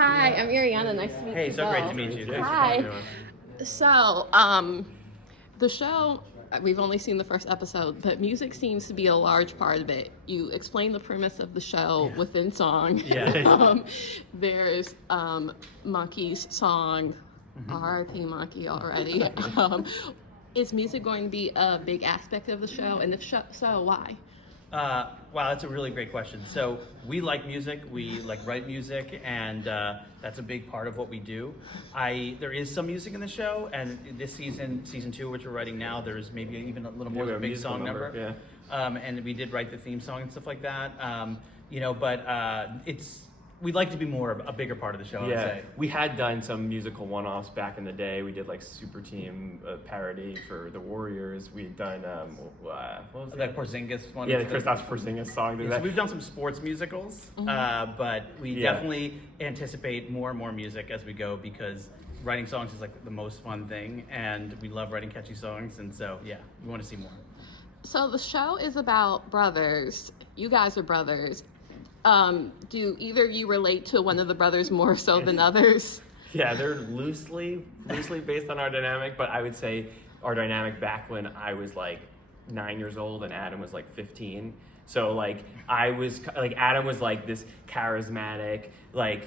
Hi, I'm Ariana. Nice to meet you. Hey, so great to meet you. Thanks for Hi. coming on. So, the show, we've only seen the first episode, but music seems to be a large part of it. You explain the premise of the show within song. Yeah. There's Monkey's song, R.I.P. Monkey already. Is music going to be a big aspect of the show? And if so, why? Wow, that's a really great question. So we like music, we like write music, and that's a big part of what we do. There is some music in the show, and this season 2, which we're writing now, there's maybe even a little more of a big song number. Yeah. And we did write the theme song and stuff like that. We'd like to be more of a bigger part of the show, I would say. We had done some musical one-offs back in the day. We did like Super Team parody for the Warriors. We'd done, what was That Porzingis one. Yeah, the Kristaps Porzingis song. So we've done some sports musicals, but we definitely anticipate more and more music as we go, because writing songs is like the most fun thing, and we love writing catchy songs, and so we want to see more. So the show is about brothers. You guys are brothers. Do either of you relate to one of the brothers more so than others? Yeah, they're loosely based on our dynamic, but I would say our dynamic back when I was like 9 years old and Adam was like 15. So like Adam was like this charismatic, like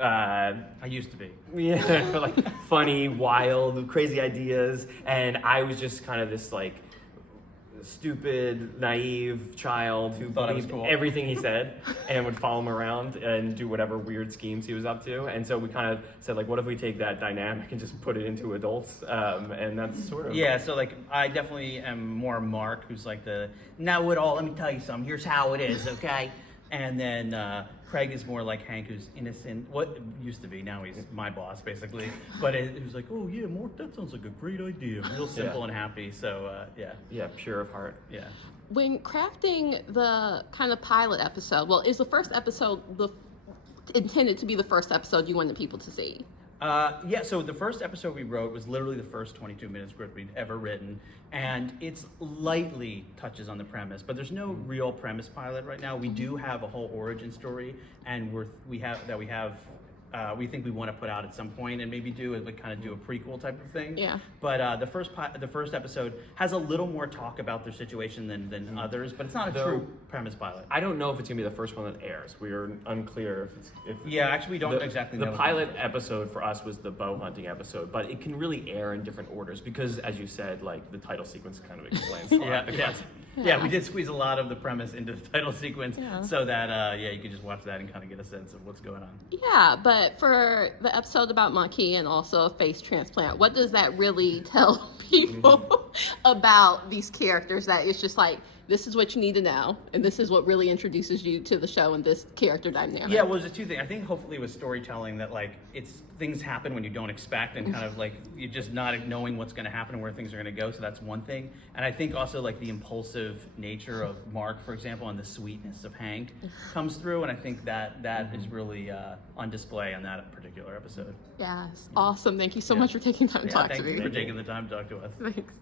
I used to be. Yeah, like funny, wild, crazy ideas, and I was just kind of this like stupid, naive child who Thought it was believed cool. everything he said and would follow him around and do whatever weird schemes he was up to. And so we kind of said, like, what if we take that dynamic and just put it into adults? And that's sort of... Yeah, so like I definitely am more Mark, who's like now it all, let me tell you something, here's how it is, okay? And then Craig is more like Hank, who's innocent. What used to be, now he's my boss, basically. But he was like, oh yeah, Mark, that sounds like a great idea. Real simple and happy, so Yeah, pure of heart. Yeah. When crafting the kind of pilot episode, well, is the first episode intended to be the first episode you wanted people to see? So the first episode we wrote was literally the first 22 minutes script we'd ever written, and it's lightly touches on the premise, but there's no real premise pilot right now. We do have a whole origin story, and we think we want to put out at some point and maybe do a prequel type of thing. Yeah. But the first episode has a little more talk about their situation than others, but it's not a true premise pilot. I don't know if it's gonna be the first one that airs. We are unclear if Yeah, actually we don't exactly know. The pilot episode for us was the bow hunting episode, but it can really air in different orders because, as you said, like the title sequence kind of explains a lot. Yeah, we did squeeze a lot of the premise into the title sequence so that you could just watch that and kind of get a sense of what's going on. Yeah, but for the episode about Monkey and also a face transplant, what does that really tell people about these characters? That it's just like, this is what you need to know, and this is what really introduces you to the show and this character dynamic. Yeah, well, there's two things. I think hopefully with storytelling that things happen when you don't expect, and kind of like you're just not knowing what's going to happen and where things are going to go. So that's one thing. And I think also like the impulsive nature of Mark, for example, and the sweetness of Hank comes through. And I think that is really on display on that particular episode. Yes, awesome. Thank you so much for taking time to talk to me. Thank you for taking the time to talk to us. Thanks.